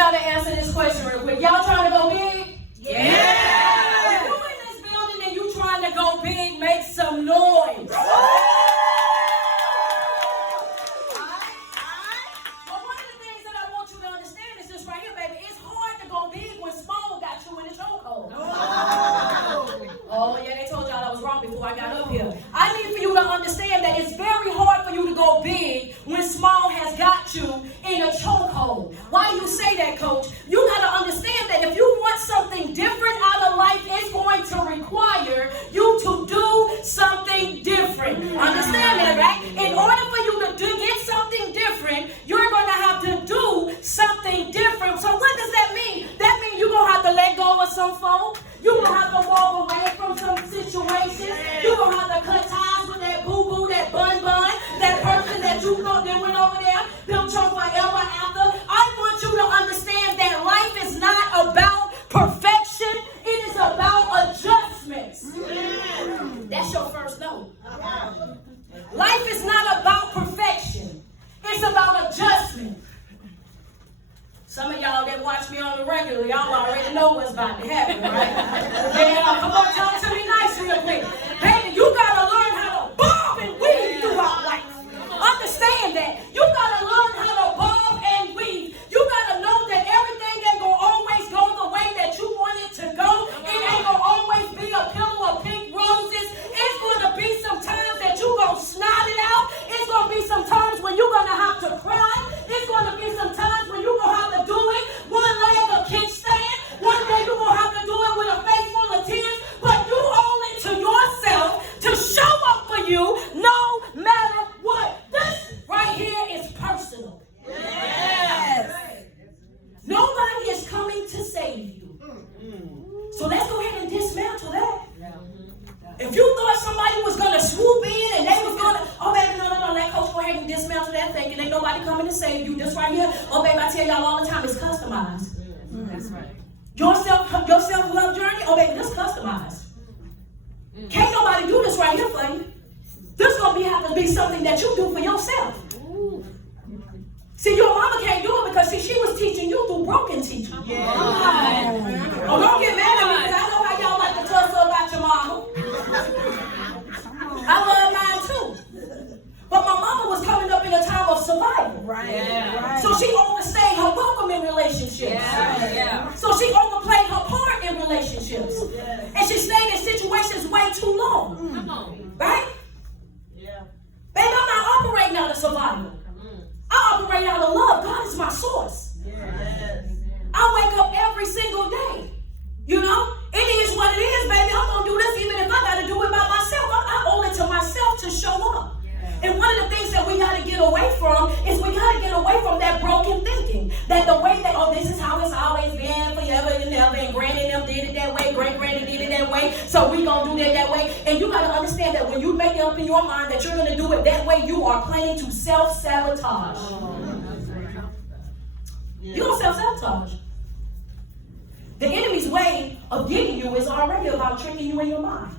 y'all to answer this question real quick. Y'all trying to go big? Yeah. If you in this building and you trying to go big, make some noise. Oh, yeah, they told y'all I was wrong before I got up here. I need for you to understand that it's very hard for you to go big when small has got you in a chokehold. Why do you say that, Coach? You got to understand that if you want something different out of life, it's going to require you to do something different. Understand that, right? In order for you to get something different, you're going to have to do something different. So what does that mean? That means you're going to have to let go of some folk. You're going to have to walk away from some situations. You're going to have to cut ties with that boo-boo, that bun-bun, that person that you thought that went over there, built your forever after. I want you to understand that life is not about perfection. It is about adjustments. That's your first note. Life is not about perfection. It's about adjustment. Some of y'all that watch me on the regular, y'all already know what's about to happen, right? Yeah, come on, talk to me nice real quick. Baby, you got to learn how to bob and weave throughout life. Understand that. You got to learn how to bob and weave. You got to know that everything ain't going to always go the way that you want it to go. It ain't going to always be a pillow of pink roses. It's going to be some times that you're going to snot it out. It's going to be some times when you're going to have to cry. It's going to be some times when you're going to have to do it one leg a kickstand. One day you're going to have to do it with a face full of tears. But you owe it to yourself to show up for you no matter what. This right here is personal. Yes. Nobody is coming to save you. So let's go ahead and dismantle that. If you thought somebody was going to swoop in and they was going to, oh, baby, no, let Coach go ahead and dismantle that thing. And ain't nobody coming to save you. This right here, oh, baby, I tell y'all all the time, it's customized. That's right. Your self-love journey, oh, baby, this customized. Can't nobody do this right here for you. This going to have to be something that you do for yourself. See, your mama can't do it because, see, she was teaching you through broken teaching. Yeah. Oh, don't get mad at me because I know how y'all like to tussle about your mama. I love mine too. But my mama was coming up in a time of survival. Right. Yeah. So she overstayed her welcome in relationships. Yeah. So she overplayed her part in relationships. Yeah. And she stayed in situations way too long. Come on. Right? Yeah. Baby, I'm not operating out of survival. I operate out of love. God is my source. Yes. I wake up every single day. You know? It is what it is, baby. I'm going to do this even if I got to do it by myself. I owe it to myself to show up. And one of the things that we got to get away from is we got to get away from that broken thinking. That the way that, oh, this is how it's always been forever and ever. And granny and them did it that way. Great-granny did it that way. So we going to do that way. And you got to understand that when you make it up in your mind that you're going to do it that way, you are planning to self-sabotage. You don't self-sabotage. The enemy's way of getting you is already about tricking you in your mind.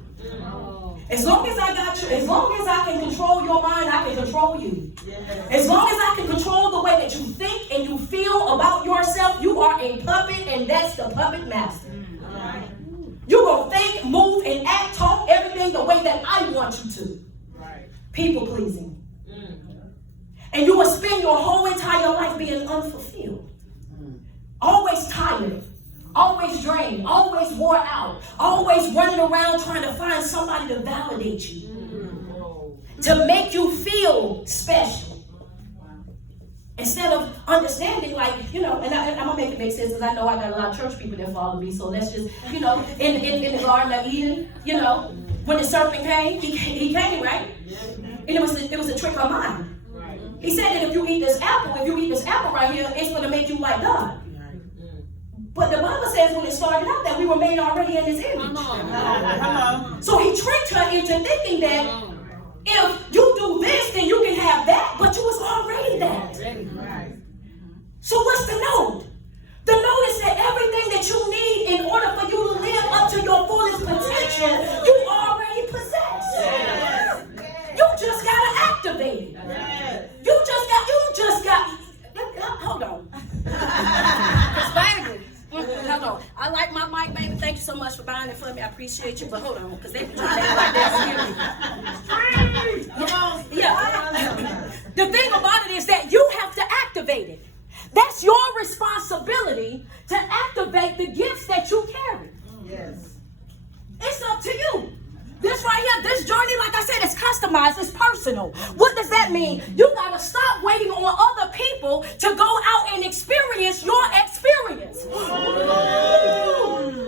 As long as I got you, as long as I can control your mind, I can control you. As long as I can control the way that you think and you feel about yourself, you are a puppet, and that's the puppet master. You're going to think, move, and act, talk everything the way that I want you to. People pleasing. And you will spend your whole entire life being unfulfilled. Always tired. Always drained, always wore out, always running around trying to find somebody to validate you, to make you feel special. Instead of understanding, like, you know, and I'm going to make it make sense because I know I got a lot of church people that follow me, so let's just, you know, in the Garden of Eden, you know, when the serpent came, he came, right? And it was a trick of mine. He said that if you eat this apple right here, it's going to make you like God. But the Bible says when it started out that we were made already in his image. Come on. So he tricked her into thinking that if you do this, then you can have that, but you was already that. So what's the note? The note is that everything that you need in order for you to live up to your fullest potential, you already possess. You just got to activate it. You just got, hold on. much for buying it for me. I appreciate you. But hold on, because they be trying to act like that. Yeah. The thing about it is that you have to activate it. That's your responsibility to activate the gifts that you carry. Yes. It's up to you. This right here, this journey, like I said, it's customized, it's personal. What does that mean? You gotta stop waiting on other people to go out and experience your experience.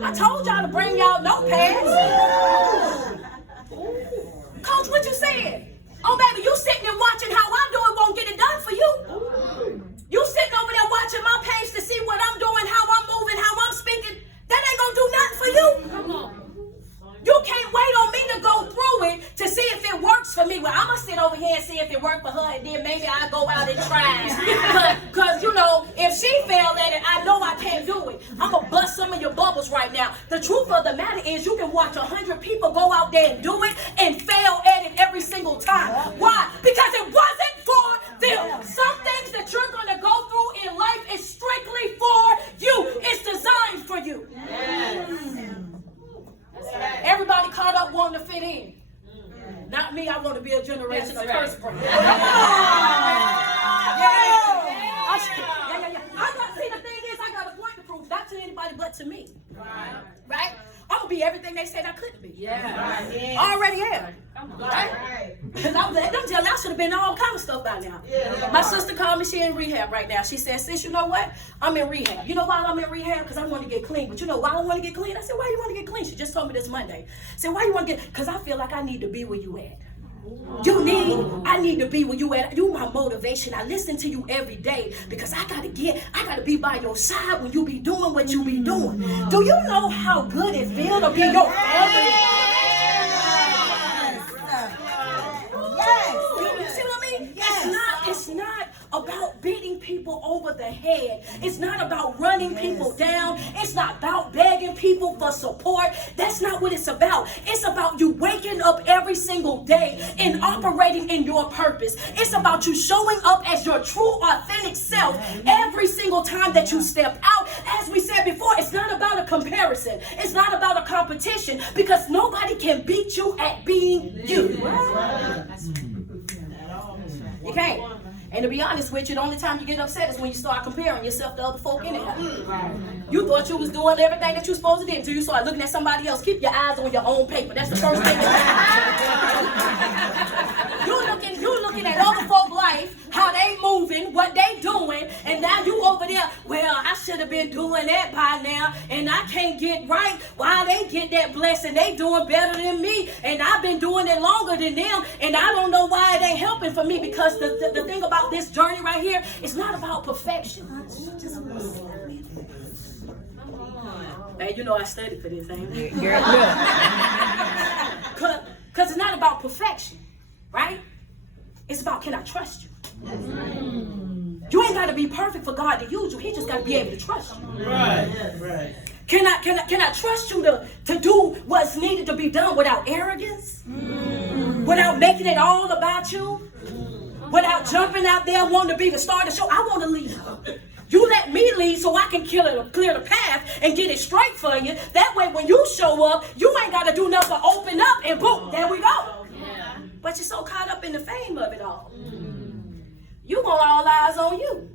I told y'all to bring y'all notepads. Coach, what you saying? Oh, baby, you sitting and watching how I do it won't get it done for you. You sitting over there watching my page to see what I'm doing, how I'm moving, how I'm speaking. That ain't gonna do nothing for you. Come on. You can't wait on me to go through it to see if it works for me. Well, I'm going to sit over here and see if it worked for her, and then maybe I'll go out and try it. Because, you know, if she failed at it, I know I can't do it. I'm going to bust some of your bubbles right now. The truth of the matter is you can watch 100 people go out there and do it and fail at it every single time. Why? Because it wasn't for them. Some things that you're going to go through in life is strictly for you. It's designed for you. Everybody caught up wanting to fit in. Not me, I want to be a generation of curse breakers. Yeah. See, the thing is, I got a point to prove, not to anybody but to me. Right? I'm going to be everything they said I couldn't be. Yeah. I already am. Right? Because I should have been all kind of stuff by now. My sister called me, she in rehab right now. She said, sis, you know what? I'm in rehab. You know why I'm in rehab? Because I want to get clean. But you know why I want to get clean? I said, why you want to get clean? She just told me this Monday. I said, why you want to get, because I feel like I need to be where you at. I need to be where you at. You my motivation. I listen to you every day because I gotta be by your side when you be doing what you be doing. Do you know how good it feels to be your family? You see what I mean? It's not about beating people over the head. It's not about running people down. It's not about begging people for support. That's not what it's about. It's about you waking up every single day and operating in your purpose. It's about you showing up as your true, authentic self every single time that you step out. As we said before, it's not about a comparison. It's not about a competition because nobody can beat you at being you. You can't. And to be honest with you, the only time you get upset is when you start comparing yourself to other folk anyhow. You thought you was doing everything that you supposed to do until you start looking at somebody else. Keep your eyes on your own paper. That's the first thing. You looking at other folk life, how they moving, what they doing, and now you over there, well, I should have been doing that by now, and I can't get right. Why they get that blessing? They doing better than me, and I've been doing it longer than them, and I don't know why it ain't helping for me because the thing about this journey right here, it's not about perfection. Hey, you know I studied for this, ain't it? Because it's not about perfection, right? It's about, can I trust you? You ain't got to be perfect for God to use you. He just got to be able to trust you. Right. Can I trust you to do what's needed to be done without arrogance? Without making it all about you? Without jumping out there wanting to be the star of the show? I want to lead. You let me lead so I can clear the path and get it straight for you. That way when you show up, you ain't got to do nothing but open up and boom, there we go. But you're so caught up in the fame of it all. You want all eyes on you.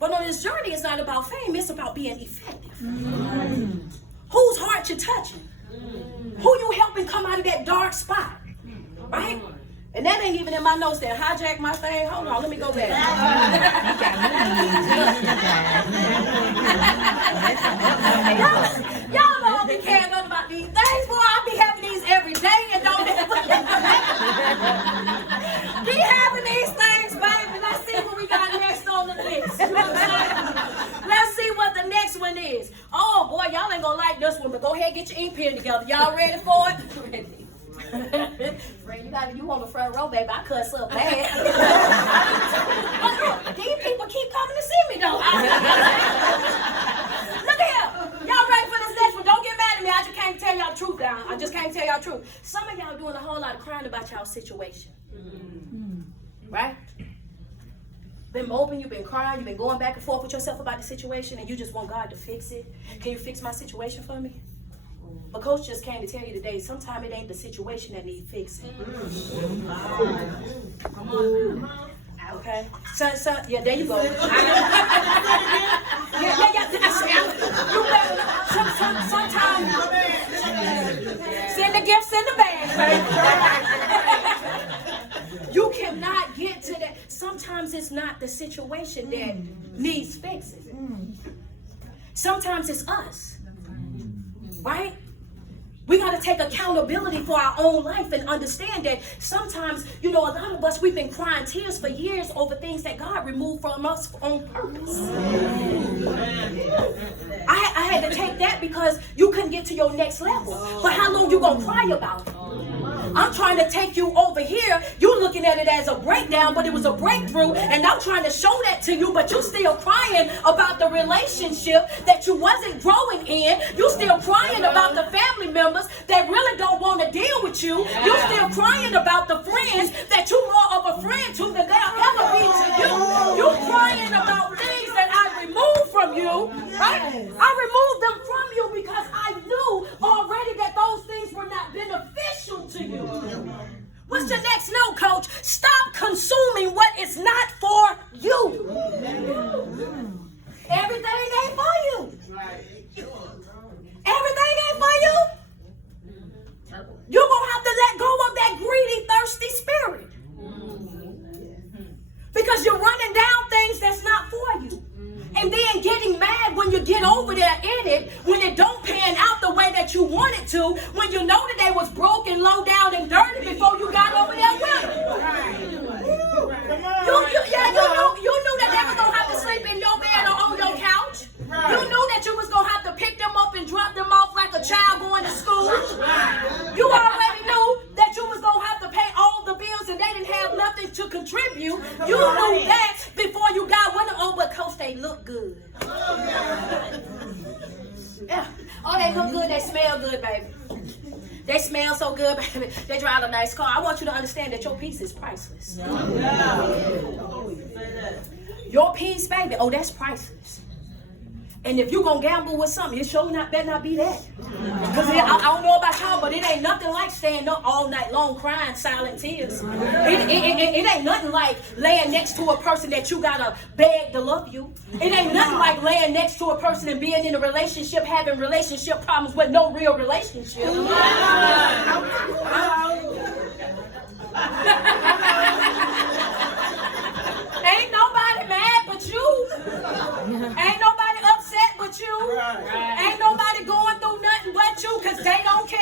But on this journey, it's not about fame. It's about being effective. Whose heart you touching? Who you helping come out of that dark spot? Right? And that ain't even in my notes there. Hijack my thing. Hold on, let me go back. Y'all don't be caring nothing about these things, boy. I be having these every day and don't be having these things, baby. Let's see what we got next on the list. You know what I'm saying? Let's see what the next one is. Oh boy, y'all ain't gonna like this one, but go ahead and get your ink pen together. Y'all ready for it? Ready. Friend, you on the front row, baby. I cuss up bad. But look, these people keep coming to see me, though. Look here. Y'all ready for this next one? Don't get mad at me. I just can't tell y'all the truth now. I just can't tell y'all the truth. Some of y'all doing a whole lot of crying about y'all situation. Right? Been moping, you've been crying, you've been going back and forth with yourself about the situation, and you just want God to fix it. Can you fix my situation for me? But Coach just came to tell you today, sometimes it ain't the situation that needs fixing. Come on. Okay? So, yeah, there you go. Yeah. You better, sometimes, send the gifts in the bag, baby. You cannot get to that. Sometimes it's not the situation that needs fixing. Sometimes it's us. Right? We got to take accountability for our own life and understand that sometimes, a lot of us, we've been crying tears for years over things that God removed from us on purpose. I had to take that because you couldn't get to your next level. But how long you going to cry about it? I'm trying to take you over here. You're looking at it as a breakdown, but it was a breakthrough. And I'm trying to show that to you, but you're still crying about the relationship that you wasn't growing in. You're still crying about the family members that really don't want to deal with you. You're still crying about the friends that you're more of a friend to than they'll ever be to you. You're crying about things that I removed from you, right? I removed them from you because I knew already that those things were not beneficial to you. What's the next note, Coach? Stop consuming what is not for you. Everything ain't for you. Everything ain't for you. You're going to have to let go of that greedy, thirsty spirit. Because you're running down things that's not for you. And then getting mad when you get over there in it, when it don't pan out the way that you want it to, when you know that they was broken, low down, and dirty before you got over there with them. You knew that they was going to have to sleep in your bed or on your couch. You knew that you was going to have to pick them up and drop them off like a child going to school. You already knew that you was going to have to pay all the bills and they didn't have nothing to contribute. You knew that before you got with them. Oh, but Coach, they look good. Yeah. Oh, they look good. They smell good, baby. They smell so good, baby. They drive a nice car. I want you to understand that your peace is priceless. Your peace, baby, oh, that's priceless. And if you're going to gamble with something, it sure better not be that. Because I don't know about y'all, but it ain't nothing like staying up all night long crying silent tears. It ain't nothing like laying next to a person that you got to beg to love you. It ain't nothing like laying next to a person and being in a relationship, having relationship problems with no real relationship. Ain't nobody mad but you. Ain't nobody upset but you. Ain't nobody going through nothing but you because they don't care.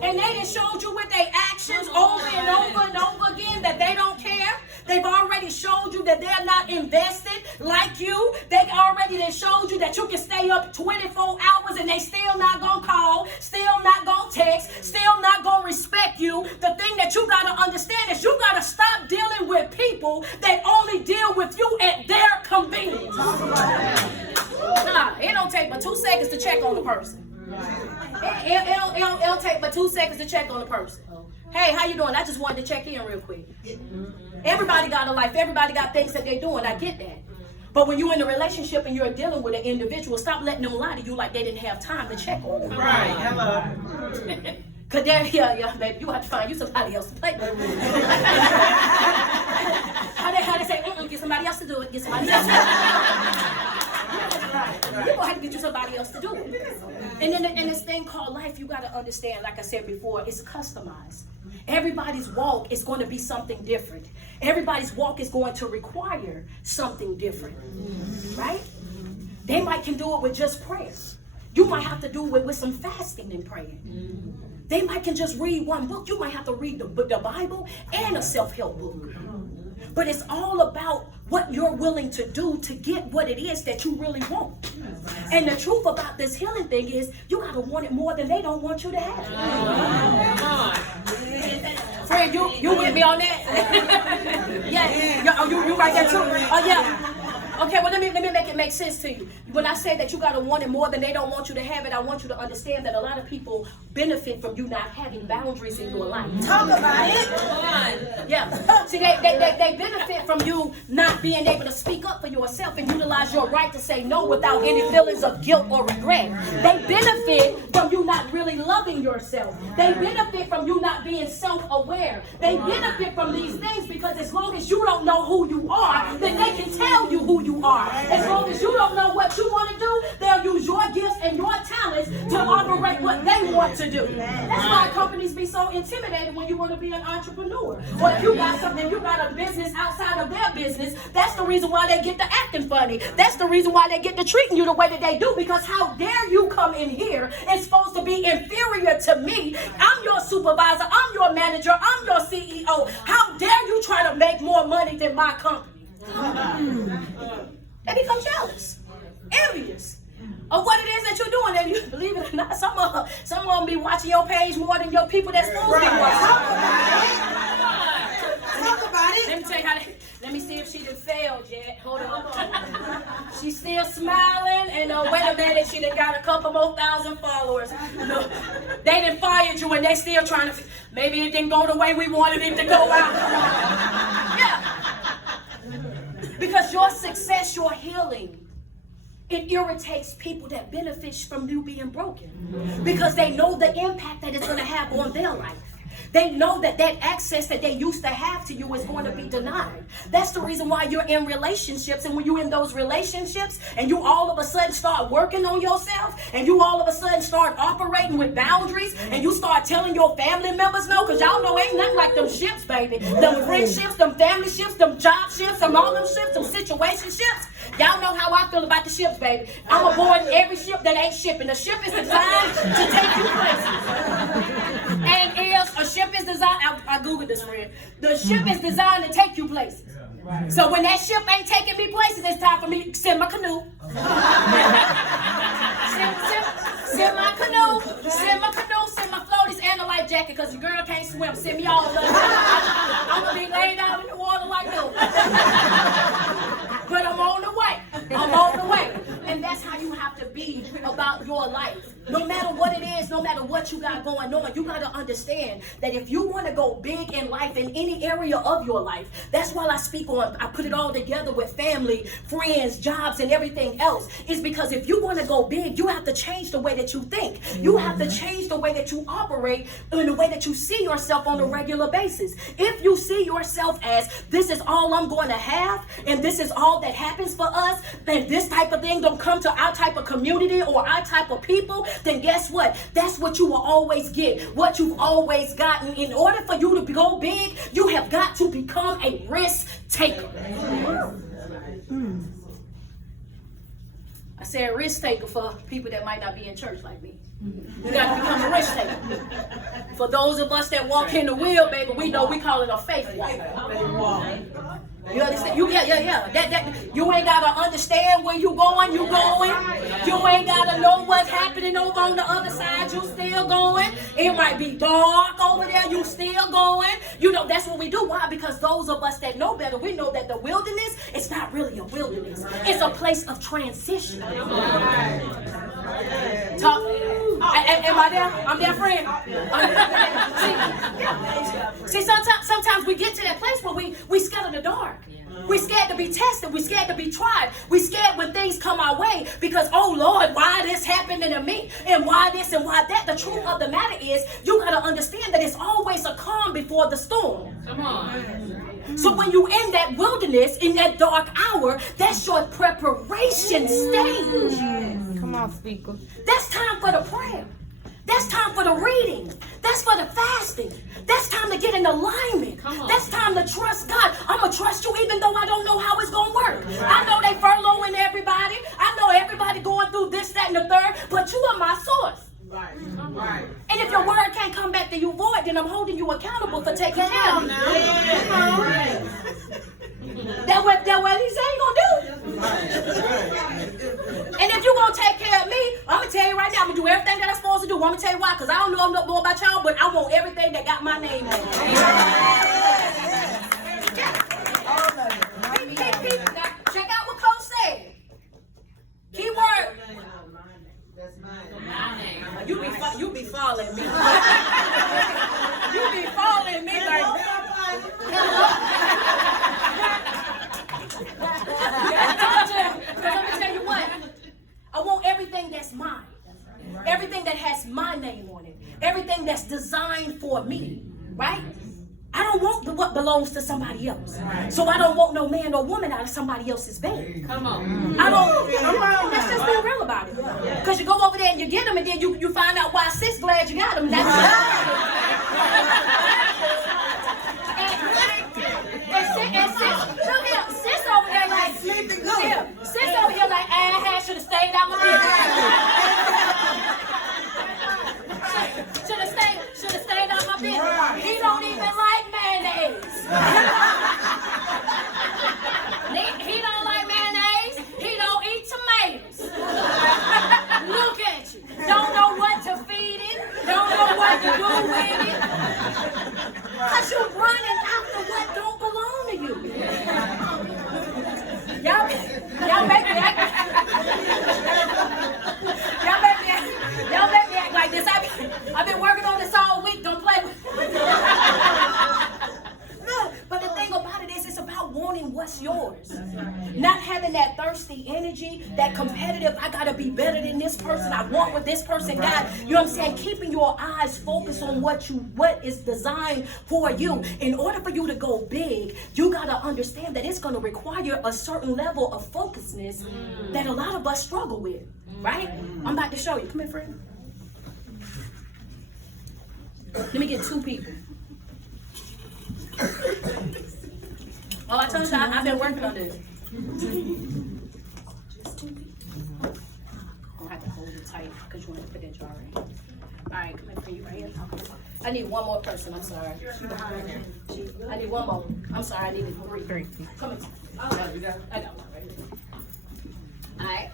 And they done showed you with their actions over and over and over again that they don't care. They've already showed you that they're not invested like you. They already done showed you that you can stay up 24 hours and they still not going to call, still not going to text, still not going to respect you. The thing that you got to understand is you got to stop dealing with people that only deal with you at their convenience. Nah, it don't take but 2 seconds to check on the person. It'll take but 2 seconds to check on the person. Hey, how you doing? I just wanted to check in real quick. Everybody got a life. Everybody got things that they're doing. I get that. But when you're in a relationship and you're dealing with an individual, stop letting them lie to you like they didn't have time to check on them. Right. Hello. Cause yeah, baby, you have to find you somebody else to play with. How they say, get somebody else to do it. Get somebody else to do it. You're gonna have to get you somebody else to do it. And then in this thing called life, you gotta understand, like I said before, it's customized. Everybody's walk is going to be something different. Everybody's walk is going to require something different. Right? They might can do it with just prayer. You might have to do it with some fasting and praying. They might can just read one book. You might have to read the Bible and a self-help book. But it's all about what you're willing to do to get what it is that you really want. And the truth about this healing thing is you got to want it more than they don't want you to have it. Friend, you with me on that? Yeah. You right there too. Oh, yeah. Okay, well, let me make it make sense to you. When I say that you got to want it more than they don't want you to have it, I want you to understand that a lot of people benefit from you not having boundaries in your life. Talk about it. Yeah. See, they benefit from you not being able to speak up for yourself and utilize your right to say no without any feelings of guilt or regret. They benefit from you not really loving yourself. They benefit from you not being self-aware. They benefit from these things because as long as you don't know who you are, then they can tell you who you are. As long as you don't know what you want to do, they'll use your gifts and your talents to operate what they want to do. That's why companies be so intimidated when you want to be an entrepreneur. Or if you got something, you got a business outside of their business, that's the reason why they get to acting funny. That's the reason why they get to treating you the way that they do, because how dare you come in here and supposed to be inferior to me? I'm your supervisor, I'm your manager, I'm your CEO. How dare you try to make more money than my company? They become jealous, envious of what it is that you're doing. And you believe it or not, some of them be watching your page more than your people that's supposed to be watching. Talk about it. Let me tell you how let me see if she done failed yet. Hold on. She's still smiling, and wait a minute, she done got a couple more thousand followers. No, they done fired you, and they still trying to, maybe it didn't go the way we wanted it to go out. Yeah. Because your success, your healing, it irritates people that benefits from you being broken. Because they know the impact that it's going to have on their life. They know that access that they used to have to you is going to be denied. That's the reason why you're in relationships. And when you're in those relationships and you all of a sudden start working on yourself and you all of a sudden start operating with boundaries and you start telling your family members no, because y'all know ain't nothing like them ships, baby. Them friendships, them family ships, them job ships, them all them ships, them situation ships. Y'all know how I feel about the ships, baby. I'm aboard every ship that ain't shipping. The ship is designed to take you places. And if a ship is designed, I Googled this, friend. The ship is designed to take you places. So when that ship ain't taking me places, it's time for me to send my canoe. Send my canoe, send my floaties and a life jacket, because the girl can't swim. Send me all of them. I'm going to be laid out in the water like that. But I'm on the way. I'm on the way. And that's how you have to be about your life. No matter what it is, no matter what you got going on, you got to understand that if you want to go big in life, in any area of your life, that's why I put it all together with family, friends, jobs, and everything else. Is because if you want to go big, you have to change the way that you think. You have to change the way that you operate and the way that you see yourself on a regular basis. If you see yourself as, this is all I'm going to have, and this is all that happens for us, and this type of thing don't come to our type of community or our type of people, then guess what? That's what you will always get, what you've always gotten. In order for you to go big, you have got to become a risk taker. I said risk taker for people that might not be in church like me. You got to become a risk taker. For those of us that walk in the wheel, baby, we know we call it a faith walk. You understand? You ain't gotta understand where you going. You going. You ain't gotta know what's happening over on the other side. You still going. It might be dark over there. You still going. You know, that's what we do. Why? Because those of us that know better, we know that the wilderness is not really a wilderness. It's a place of transition. Talk. Am I there? I'm there, friend. See, sometimes we get to that place where we scared of the dark. We're scared to be tested. We're scared to be tried. We're scared when things come our way because, oh Lord, why this happening to me? And why this and why that? The truth of the matter is, you got to understand that it's always a calm before the storm. Come on. So when you in that wilderness, in that dark hour, that's your preparation stage. Come on, speaker. That's time for the prayer. That's time for the reading. That's for the fasting. That's time to get in alignment. That's time to trust God. I'm going to trust you even though I don't know how it's going to work. I know they furloughing everybody. I know everybody going through this, that, and the third. But you are my source. Right. And if your word can't come back to you void, then I'm holding you accountable for taking care of me. That what he said he gonna do. And if you gonna take care of me, I'm gonna tell you right now, I'm gonna do everything that I'm supposed to do. I'm gonna tell you why, because I don't know more about y'all, but I want everything that got my name on it. Check out what Coach said. than me, baby. Because let me tell you what. I want everything that's mine. Everything that has my name on it. Everything that's designed for me. Right? I don't want what belongs to somebody else. So I don't want no man or woman out of somebody else's bed. Come on. I don't. Let's just be real about it. Because you go over there and you get them, and then you find out why sis glad you got them. That's and sis, look here, sis over there like, look here, sis over here like, should have stayed out my business. Should have stayed out my business. He don't even like mayonnaise. He don't like mayonnaise. He don't eat tomatoes. Look at you. Don't know what to feed it. Don't know what to do with it. Cause you're running after what don't belong to you. Y'all make me act like this. I've been working on this all week. Don't play with me. No, but the thing about it is, it's about wanting what's yours. Not having that thirsty energy, that competitive, I gotta be better than this person. I want what this person got. You know what I'm saying? Keeping your eyes focused on what is designed for you. In order for you to go big, you gotta understand that it's gonna require a certain level of focusness that a lot of us struggle with. Right? I'm about to show you. Come here, friend. Let me get two people. Oh, I told you I've been working on this. I have to hold it tight because you want to put that jar in. All right, come in for you right here. I need one more person. I'm sorry. I need one more. I'm sorry. I need three. Come in. I got one right here. All right.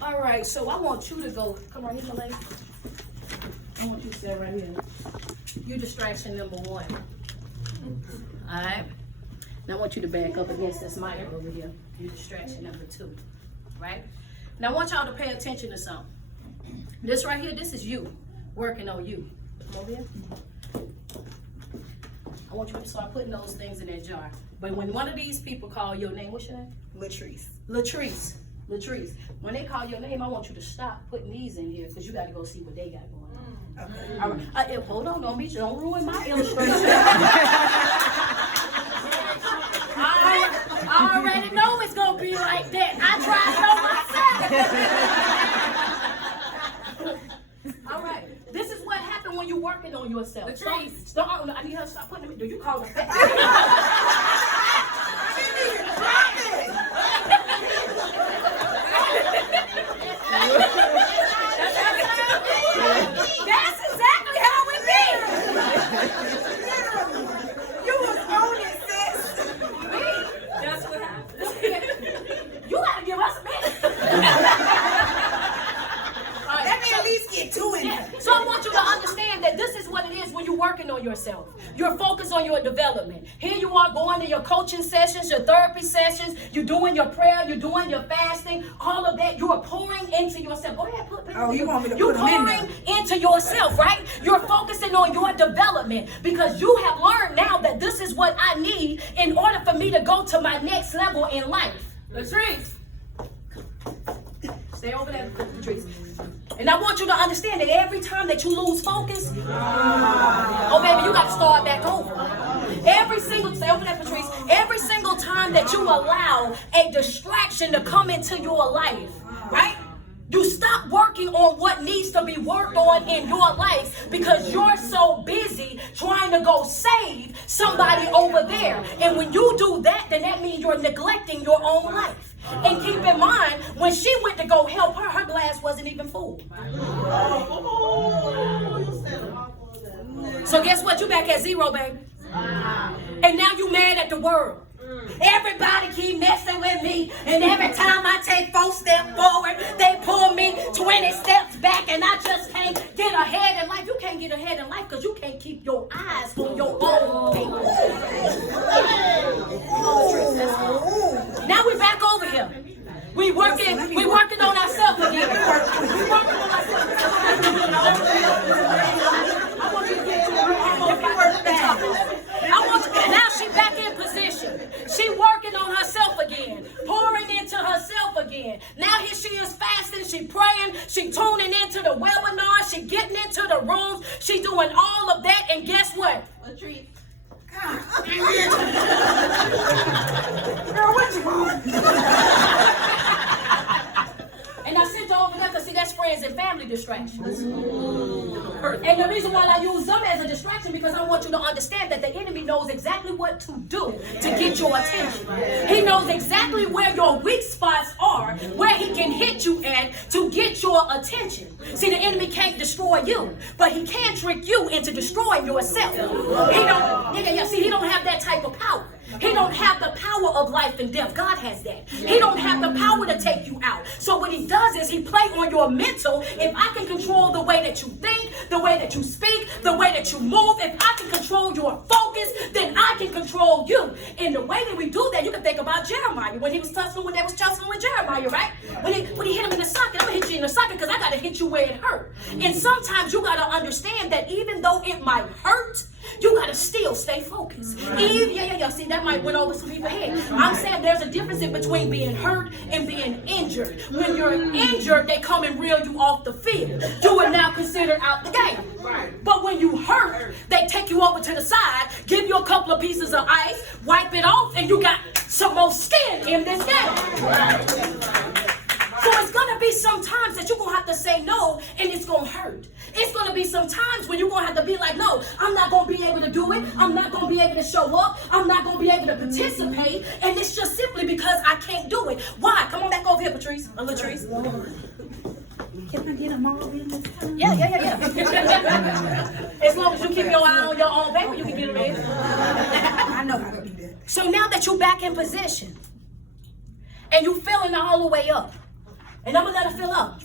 All right. So I want you to go. Come right here, my lady. I want you to stay right here. You distraction number one. All right. Now I want you to back up against this mic over here. You distraction number two. Right? Now I want y'all to pay attention to something. This right here, this is you working on you. Come over here. I want you to start putting those things in that jar. But when one of these people call your name, what's your name? Latrice. When they call your name, I want you to stop putting these in here because you got to go see what they got going on. Okay. All right. Hold on, don't ruin my illustration. I already know it's gonna be like that. I tried it on myself. All right. This is what happened when you're working on yourself. I need her to stop putting them. Do you call her fat? That's exactly how it be. You was on it, sis. Me? That's what happened. You gotta give us a minute. Let me at least get to it. Yeah. So I want you to understand that this is what it is when you're working on yourself. You're focused on your development. Here you are going to your coaching sessions, your therapy sessions, you're doing your prayer, you're doing your fasting, all of that. You are pouring into yourself. Go ahead, you want me to you're put them in pouring into yourself, right? You're focusing on your development because you have learned now that this is what I need in order for me to go to my next level in life. Latrice. Stay over there, Latrice. And I want you to understand that every time that you lose focus, oh baby, you got to start back over. Stay over there, Patrice. Every single time that you allow a distraction to come into your life, right? You stop working on what needs to be worked on in your life because you're so busy trying to go save somebody over there. And when you do that, then that means you're neglecting your own life. And keep in mind, when she went to go help her, her glass wasn't even full. So guess what? You back at zero, baby. And now you mad at the world. Everybody keep messing with me, and every time I take 4 steps forward, they pull me 20 steps back, and I just can't get ahead in life. You can't get ahead in life because you can't keep your eyes on your own thing. Now we're back over here. We working on ourselves again. We working on ourselves. I want you to get to rooms. She doing all of that, and guess what? A treat. Girl, what you want? And I sent her over there because, see, that's friends and family distractions. And the reason why I use them as a distraction because I want you to understand that the enemy knows exactly what to do to get your attention. He knows exactly where your weak spots are, where he can hit you at to get your attention. See, the enemy can't destroy you, but he can trick you into destroying yourself. He don't have that type of power. He don't have the power of life and death. God has that. He don't have the power to take you out. So what he does is he play on your mental. If I can control the way that you think, the way that you speak, the way that you move, if I can control your focus, then I can control you. And the way that we do that, you can think about Jeremiah when they was tussling with Jeremiah, right? When he hit him in the socket, I'm gonna hit you in the socket because I gotta hit you where it hurt. And sometimes you gotta understand that even though it might hurt, you gotta still stay focused. See, that might went over some people's head. I'm saying there's a difference in between being hurt and being injured. When you're injured, they come and reel you off the field. You are now considered out the game. But when you hurt, they take you over to the side, give you a couple of pieces of ice, wipe it off, and you got some more skin in this game. So it's going to be some times that you're going to have to say no, and it's going to hurt. It's going to be some times when you're going to have to be like, no, I'm not going to be able to do it. I'm not going to be able to show up. I'm not going to be able to participate. And it's just simply because I can't do it. Why? Come on back over here, Patrice. Latrice. Can I get them all in this time? Yeah. As long as you keep your eye on your own baby, you can get them in. I know how to do that. So now that you're back in position, and you feeling all the way up, and I'm gonna let her fill up.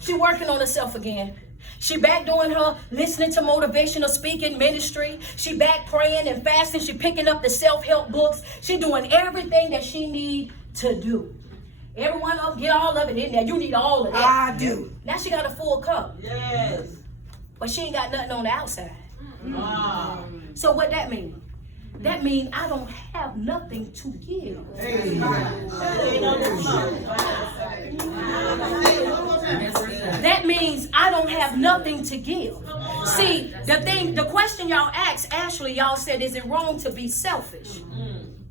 She working on herself again. She back doing her listening to motivational speaking ministry. She back praying and fasting. She picking up the self-help books. She doing everything that she need to do. Everyone up, get all of it in there. You need all of that. I do. Now she got a full cup. Yes. But she ain't got nothing on the outside. Wow. So what that mean? That means I don't have nothing to give. That means I don't have nothing to give. See, the question y'all asked, Ashley, y'all said, is it wrong to be selfish?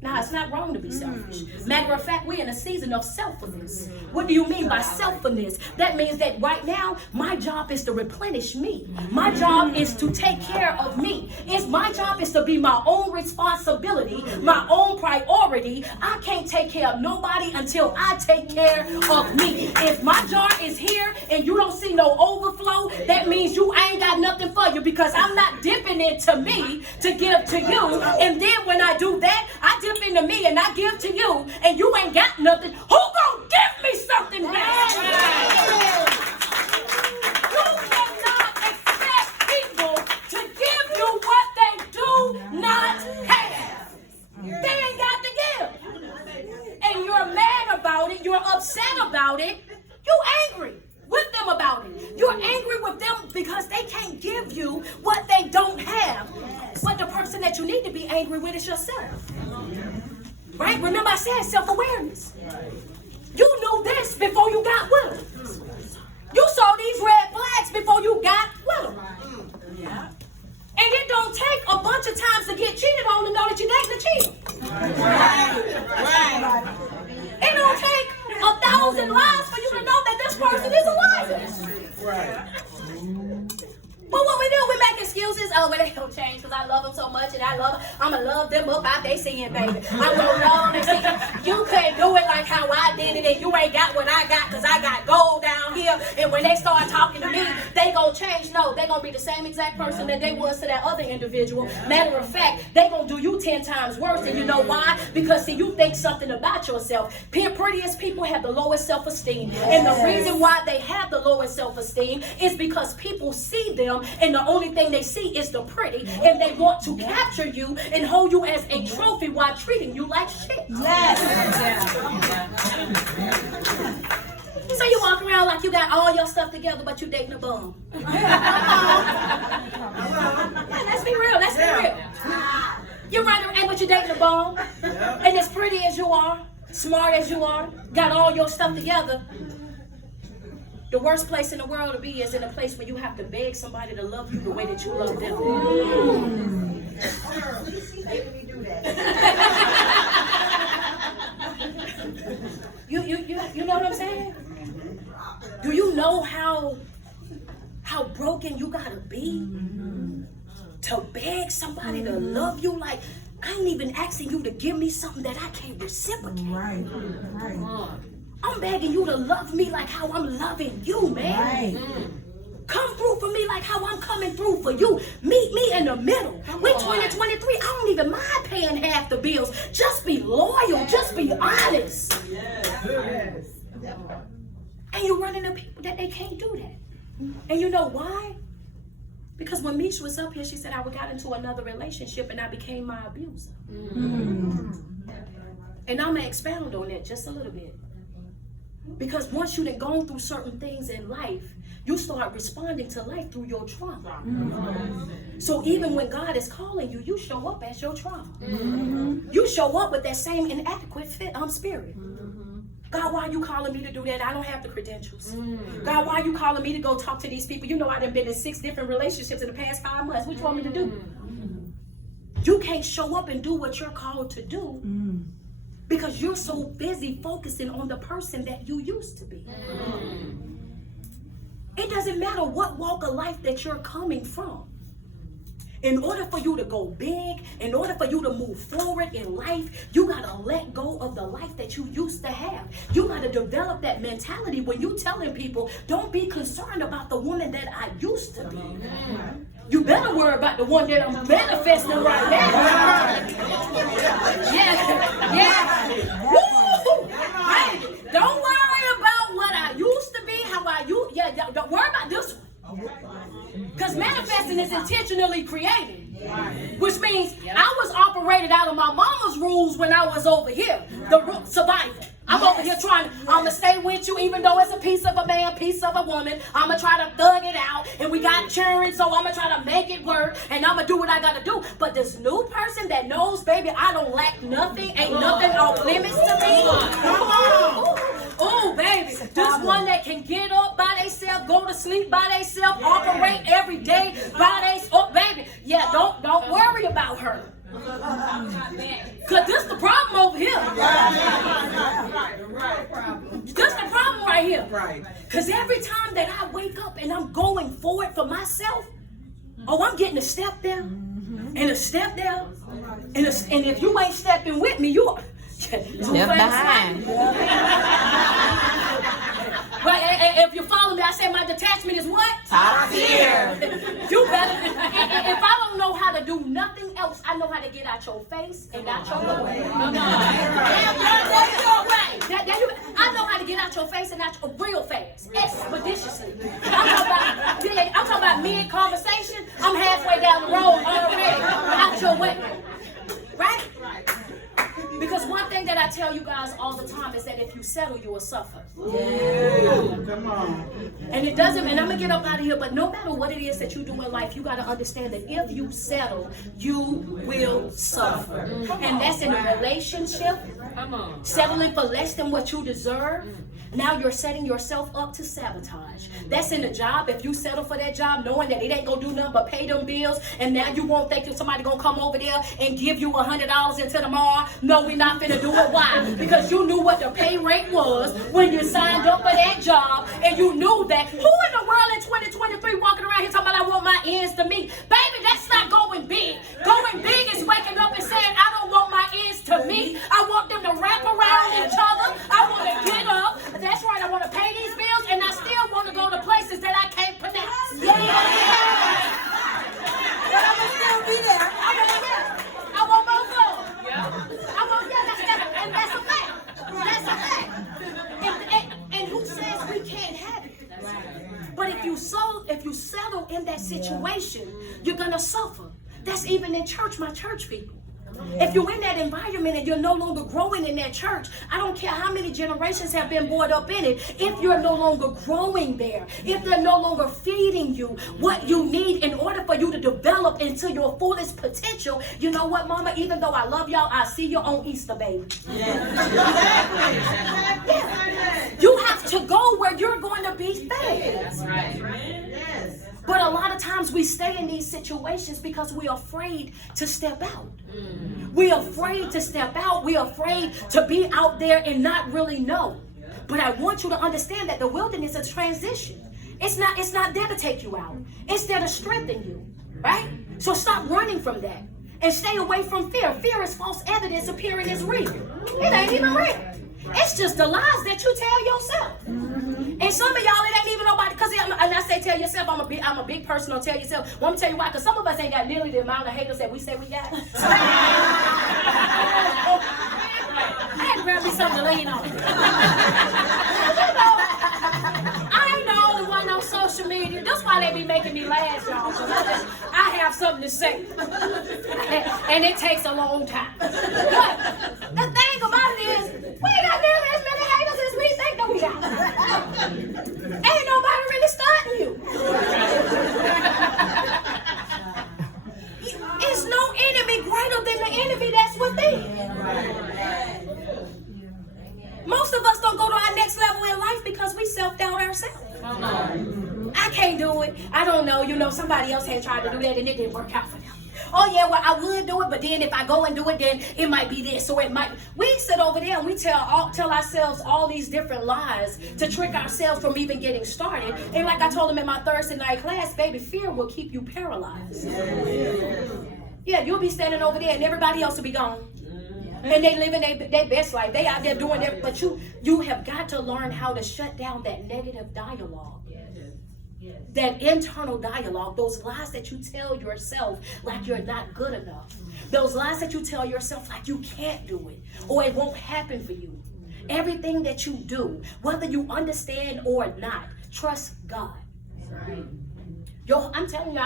No, it's not wrong to be selfish. Matter of fact, we're in a season of selflessness. What do you mean by selflessness? That means that right now, my job is to replenish me. My job is to take care of me. My job is to be my own responsibility, my own priority. I can't take care of nobody until I take care of me. If my jar is here and you don't see no overflow, that means you ain't got nothing for you because I'm not dipping into me to give to you. And then when I do that, I dip into me and I give to you, and you ain't got nothing. Who gonna give me something back? You cannot expect people to give you what they do not have. They ain't got to give. And you're mad about it, you're upset about it, you angry with them about it. You're angry with them because they can't give you what they don't have. But the person that you need to be angry with is yourself. Right? Remember I said self-awareness. You knew this before you got with them. You saw these red flags before you got with them. And it don't take a bunch of times to get cheated on to know that you're dating a cheater. It don't take 1,000 lies for you to know that this person is a liar. But what we do, we make excuses. Oh, well, they don't change because I love them so much and I'm going to love them up out they seeing, baby. I'm going to love them see. You couldn't do it like how I did it and you ain't got what I got because I got gold down here. And when they start talking to me, they going to change. No, they going to be the same exact person that they was to that other individual. Matter of fact, they going to do you 10 times worse. And you know why? Because, see, you think something about yourself. Prettiest people have the lowest self-esteem. And the reason why they have the lowest self-esteem is because people see them and the only thing they see is the pretty, and they want to capture you and hold you as a trophy while treating you like shit. So you walk around like you got all your stuff together, but you dating a bum. Yeah, let's be real. Let's be real. You're right, but you're dating a bum, and as pretty as you are, smart as you are, got all your stuff together, The worst place in the world to be is in a place where you have to beg somebody to love you the way that you love them. She making me do that. You know what I'm saying? Do you know how broken you gotta be to beg somebody to love you? Like, I ain't even asking you to give me something that I can't reciprocate. Right. I'm begging you to love me like how I'm loving you, man. Right. Come through for me like how I'm coming through for you. Meet me in the middle. We're 2023. I don't even mind paying half the bills. Just be loyal. Just be honest. Yes. And you run into people that they can't do that. And you know why? Because when Misha was up here, she said I got into another relationship and I became my abuser. And I'm going to expound on that just a little bit. Because once you've gone through certain things in life, you start responding to life through your trauma. So even when God is calling you, you show up as your trauma. You show up with that same inadequate spirit. God, why are you calling me to do that? I don't have the credentials. God, why are you calling me to go talk to these people? You know I done been in 6 different relationships in the past 5 months. What you want me to do? You can't show up and do what you're called to do because you're so busy focusing on the person that you used to be. It doesn't matter what walk of life that you're coming from. In order for you to go big, in order for you to move forward in life, you gotta let go of the life that you used to have. You gotta develop that mentality when you telling people, don't be concerned about the woman that I used to be. You better worry about the one that I'm manifesting right now. Yeah. Woo! Hey, don't worry about what I used to be, how I used. Don't worry about this one. Because manifesting is intentionally created, which means I was operated out of my mama's rules when I was over here, the survival. I'm over here trying, I'm going to stay with you even though it's a piece of a man, piece of a woman. I'm going to try to thug it out, and we got children, so I'm going to try to make it work, and I'm going to do what I got to do. But this new person that knows, baby, I don't lack nothing, ain't nothing off limits to me. Oh, baby, this one that can get up by themselves, go to sleep by themselves, operate every day by themselves. Oh, baby, yeah, don't worry about her. Because this the problem over here. This the problem right here. Because every time that I wake up and I'm going forward for myself, I'm getting a step there, and a step there, and if you ain't stepping with me, you are. Step behind. Right, if you follow me, I said my detachment is what? Top tier. You better. If I don't know how to do nothing else, I know how to get out your face and out your way. I know how to get out your face and out your real fast, expeditiously. I'm talking about mid-conversation. I'm halfway down the road already, out your way. Right? Because one thing that I tell you guys all the time is that if you settle, you will suffer. Come on. And it doesn't, and I'm going to get up out of here, but no matter what it is that you do in life, you got to understand that if you settle, you will suffer. And that's in a relationship, settling for less than what you deserve. Now you're setting yourself up to sabotage. That's in a job. If you settle for that job knowing that it ain't going to do nothing but pay them bills, and now you won't think that somebody going to come over there and give you $100 until tomorrow. No, we're not finna do it. Why? Because you knew what the pay rate was when you signed up for that job, and you knew that. Who in the world in 2023 walking around here talking about I want my ends to meet? Baby, that's not going big. Going big is waking up and saying I don't want my ends to meet. I want them to wrap around each other. I want to get up. That's right, I want to pay these bills, and I still want to go to places that I can't pronounce. Yeah. But I'm going to still be there. I want both of them. And that's a fact. That's a fact. And who says we can't have it? But if you settle in that situation, you're going to suffer. That's even in church, my church people. If you're in that environment and you're no longer growing in that church, I don't care how many generations have been brought up in it. If you're no longer growing there, if they're no longer feeding you what you need in order for you to develop into your fullest potential, you know what, Mama? Even though I love y'all, I see you on Easter, baby. You have to go where you're going to be fed. That's right. Yes. But a lot of times we stay in these situations because we're afraid to step out. We're afraid to step out. We're afraid to be out there and not really know. But I want you to understand that the wilderness is a transition. It's not there to take you out. It's there to strengthen you, right? So stop running from that and stay away from fear. Fear is false evidence appearing as real. It ain't even real. It's just the lies that you tell yourself. And some of y'all, it ain't even nobody, because and I say tell yourself, I'm a big person on tell yourself. Well, I'm tell you why, because some of us ain't got nearly the amount of haters that we say we got. I had to grab me something to lean on. I ain't the only one on social media. That's why they be making me laugh, y'all. I have something to say. And it takes a long time. But the thing about it is, we ain't got nearly as many haters as we think that we got. Ain't nobody really starting you. It's no enemy greater than the enemy that's within. Most of us don't go to our next level in life because we self-doubt ourselves. I can't do it. I don't know. You know, somebody else had tried to do that and it didn't work out for them. Oh yeah, well I would do it, but then if I go and do it, then it might be this, or it might. We sit over there and we tell ourselves all these different lies to trick ourselves from even getting started. And like I told them in my Thursday night class, baby, fear will keep you paralyzed. Yeah, you'll be standing over there and everybody else will be gone. And they living their best life. They out there doing that, but you have got to learn how to shut down that negative dialogue. That internal dialogue, those lies that you tell yourself like you're not good enough. Those lies that you tell yourself like you can't do it or it won't happen for you. Everything that you do, whether you understand or not, trust God. Yo, I'm telling you,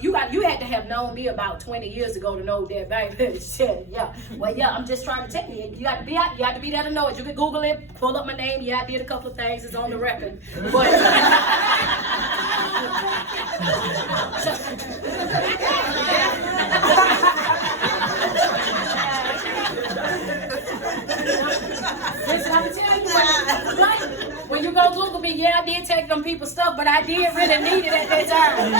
you had to have known me about 20 years ago to know that, baby. Shit, yeah. Well, yeah, I'm just trying to tell you. You got to be out. You have to be there to know it. You can Google it, pull up my name. Yeah, I did a couple of things. It's on the record. But listen, I'm telling you what. When you go Google me, yeah, I did take them people's stuff, but I did really need it at that time.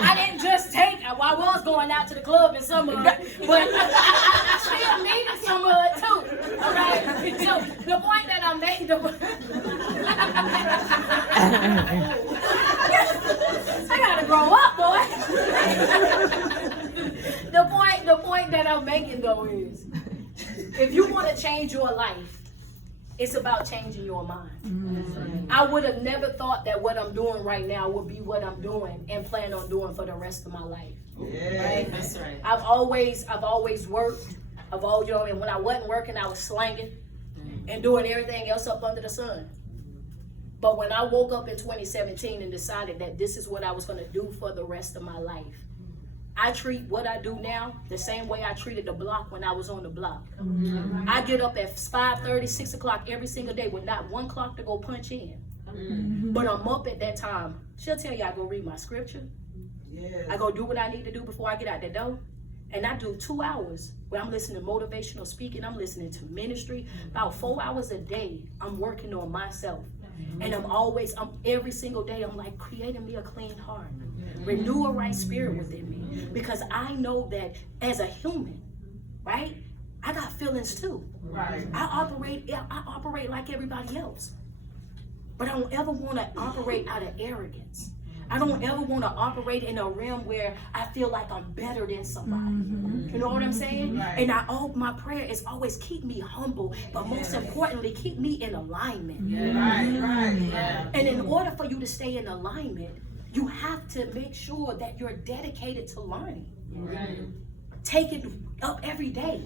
I didn't just take it. Well, I was going out to the club in some of it, but I still needed some of it too. All right. So the point that I made, I gotta grow up, boy. The point that I'm making though is, if you want to change your life, it's about changing your mind. I would have never thought that what I'm doing right now would be what I'm doing and plan on doing for the rest of my life. Right? That's right. I've always worked. And when I wasn't working, I was slanging and doing everything else up under the sun. But when I woke up in 2017 and decided that this is what I was going to do for the rest of my life, I treat what I do now the same way I treated the block when I was on the block. I get up at 5:30, 6 o'clock every single day with not one clock to go punch in. But I'm up at that time. She'll tell you I go read my scripture. I go do what I need to do before I get out the door. And I do 2 hours where I'm listening to motivational speaking. I'm listening to ministry. About 4 hours a day, I'm working on myself. And I'm every single day, I'm like, creating me a clean heart. Renew a right spirit within me. Because I know that as a human, right, I got feelings too. Right. I operate like everybody else. But I don't ever want to operate out of arrogance. I don't ever want to operate in a realm where I feel like I'm better than somebody. You know what I'm saying? Right. And my prayer is always keep me humble, but most importantly, keep me in alignment. Right. And in order for you to stay in alignment, you have to make sure that you're dedicated to learning. Take it up every day.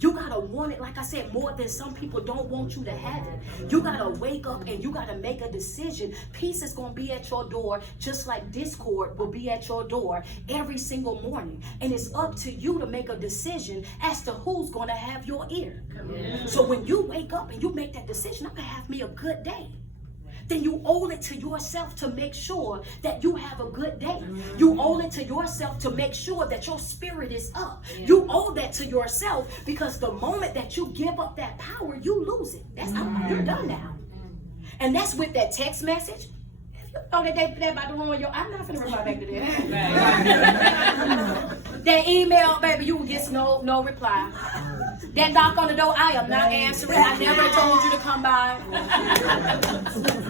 You gotta want it, like I said, more than some people don't want you to have it. You gotta wake up and you gotta make a decision. Peace is gonna be at your door, just like discord will be at your door every single morning. And it's up to you to make a decision as to who's gonna have your ear. So when you wake up and you make that decision, I'm gonna have me a good day, then you owe it to yourself to make sure that you have a good day. You owe it to yourself to make sure that your spirit is up. You owe that to yourself, because the moment that you give up that power, you lose it. You're done now. And that's with that text message. If you know that they about to ruin your, I'm not finna reply back to that. That email, baby, you will get no reply. That knock on the door, I am not answering. I never told you to come by.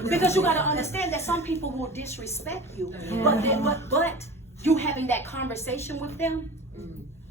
Because you got to understand that some people will disrespect you. But you having that conversation with them,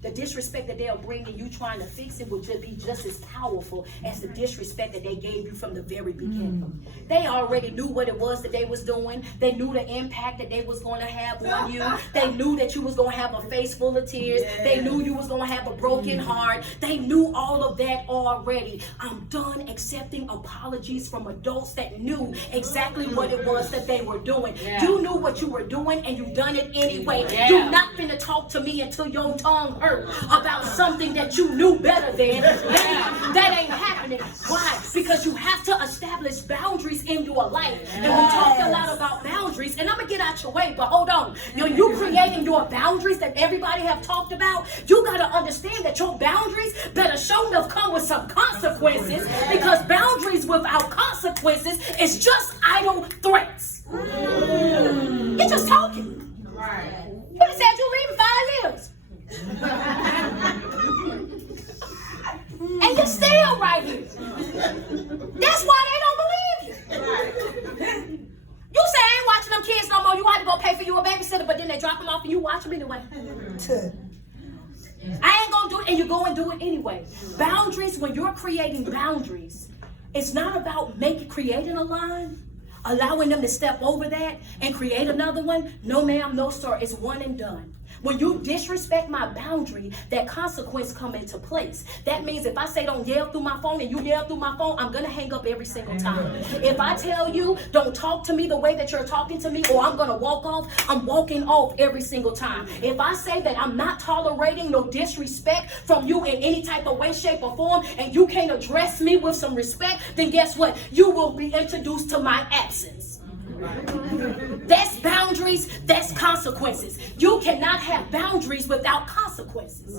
the disrespect that they'll bring and you trying to fix it will just be just as powerful as the disrespect that they gave you from the very beginning. They already knew what it was that they was doing. They knew the impact that they was going to have on you. They knew that you was going to have a face full of tears. They knew you was going to have a broken heart. They knew all of that already. I'm done accepting apologies from adults that knew exactly what it was that they were doing. You knew what you were doing and you done it anyway. You're not finna talk to me until your tongue hurts about something that you knew better than. That ain't happening. Why? Because you have to establish boundaries in your life. And we talked a lot about boundaries, and I'm gonna get out your way, but hold on. You creating your boundaries that everybody have talked about, you gotta understand that your boundaries better show enough come with some consequences, because boundaries without consequences is just idle threats. You're just talking. You just said you leave in 5 years. And you're still right here. That's why they don't believe you. You say I ain't watching them kids no more. You had to go pay for you a babysitter, but then they drop them off and you watch them anyway. I ain't gonna do it, and you go and do it anyway. Boundaries, when you're creating boundaries, it's not about creating a line, allowing them to step over that and create another one. No ma'am, no sir, it's one and done. When you disrespect my boundary, that consequence come into place. That means if I say don't yell through my phone and you yell through my phone, I'm going to hang up every single time. If I tell you don't talk to me the way that you're talking to me, or I'm going to walk off, I'm walking off every single time. If I say that I'm not tolerating no disrespect from you in any type of way, shape, or form, and you can't address me with some respect, then guess what? You will be introduced to my absence. That's boundaries, that's consequences. You cannot have boundaries without consequences.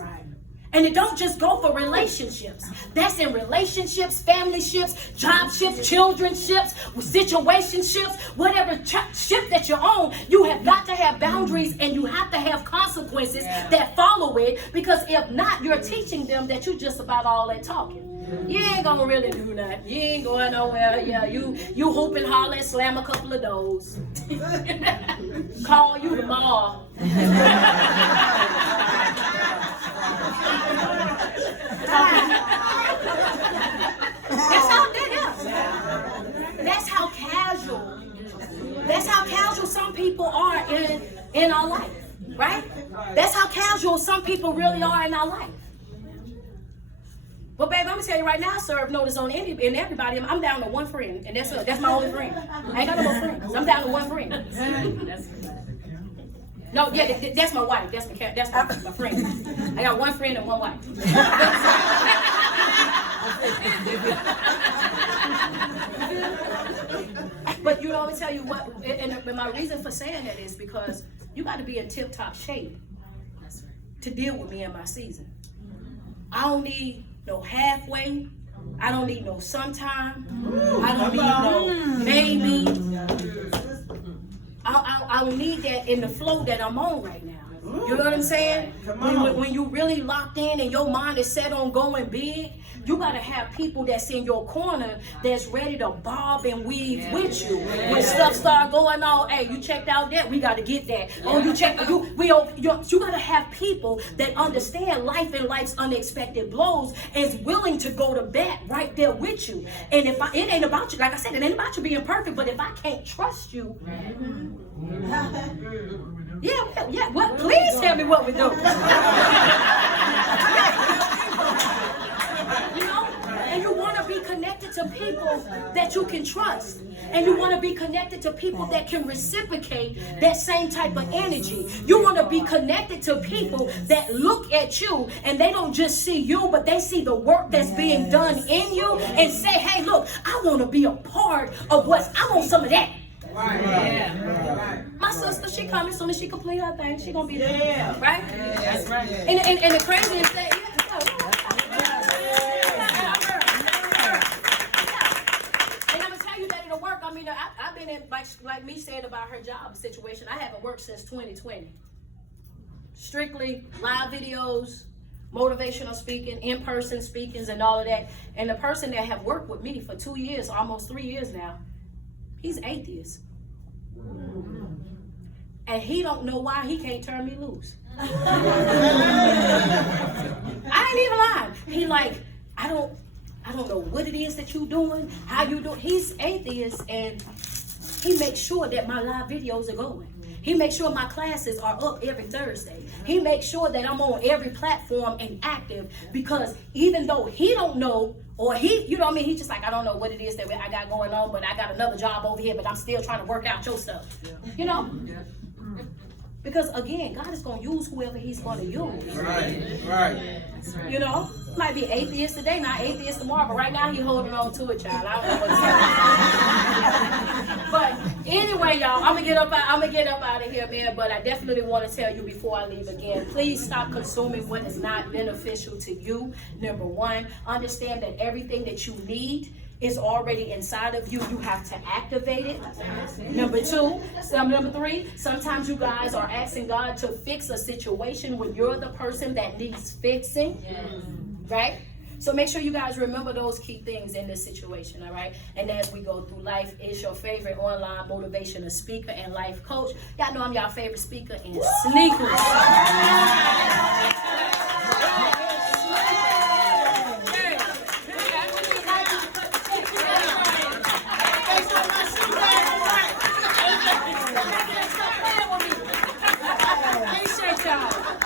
And it don't just go for relationships. That's in relationships, family ships, job ships, children ships, situationships, whatever ship that you're on, you have got to have boundaries and you have to have consequences that follow it, because if not, you're teaching them that you just about all that talking. You ain't gonna really do nothing. You ain't going nowhere. Yeah, you hoop and holler and slam a couple of doors. Call you tomorrow. That's how casual. That's how casual some people are in our life, right? That's how casual some people really are in our life. But babe, I'm gonna tell you right now, I serve notice on everybody. I'm down to one friend, and that's my only friend. I ain't got no more friends. I'm down to one friend. No, yeah, that's my wife. That's my friend. I got one friend and one wife. But you know, I'm gonna tell you what, and my reason for saying that is because you got to be in tip-top shape to deal with me in my season. I don't need no halfway. I don't need no sometime. I don't need no maybe. I don't need that in the flow that I'm on right now. You know what I'm saying? When you really locked in and your mind is set on going big, you gotta have people that's in your corner that's ready to bob and weave with you. When stuff start going on, hey, you checked out that, we gotta get that. Oh, you checked, you gotta have people that understand life and life's unexpected blows and is willing to go to bat right there with you. And it ain't about you, like I said, it ain't about you being perfect, but if I can't trust you, what? Please tell me what we do. to people that you can trust. And you want to be connected to people that can reciprocate that same type of energy. You want to be connected to people that look at you and they don't just see you, but they see the work that's being done in you and say, hey, look, I want to be a part of I want some of that. My sister, she coming as soon as she complete her thing. She gonna be there, right? That's right. And the craziest thing, I've been in, like me said about her job situation, I haven't worked since 2020. Strictly live videos, motivational speaking, in-person speakings, and all of that. And the person that have worked with me for 2 years, almost 3 years now, he's atheist. And he don't know why he can't turn me loose. I ain't even lying. He like, I don't know what it is that you doing, how you do. He's atheist, and he makes sure that my live videos are going. He makes sure my classes are up every Thursday. He makes sure that I'm on every platform and active, because even though he don't know, or he, you know what I mean, he just like, I don't know what it is that I got going on, but I got another job over here, but I'm still trying to work out your stuff. You know? Because again, God is going to use whoever he's going to use. Right. You know? Might be atheist today, not atheist tomorrow, but right now he's holding on to it, child. I don't know what's But anyway, y'all, I'm gonna get up out of here, man. But I definitely want to tell you before I leave again, please stop consuming what is not beneficial to you. Number one, understand that everything that you need is already inside of you. You have to activate it. Number three, sometimes you guys are asking God to fix a situation when you're the person that needs fixing. Right? So make sure you guys remember those key things in this situation, all right? And as we go through life, it's your favorite online motivational speaker and life coach. Y'all know I'm y'all favorite speaker in sneakers.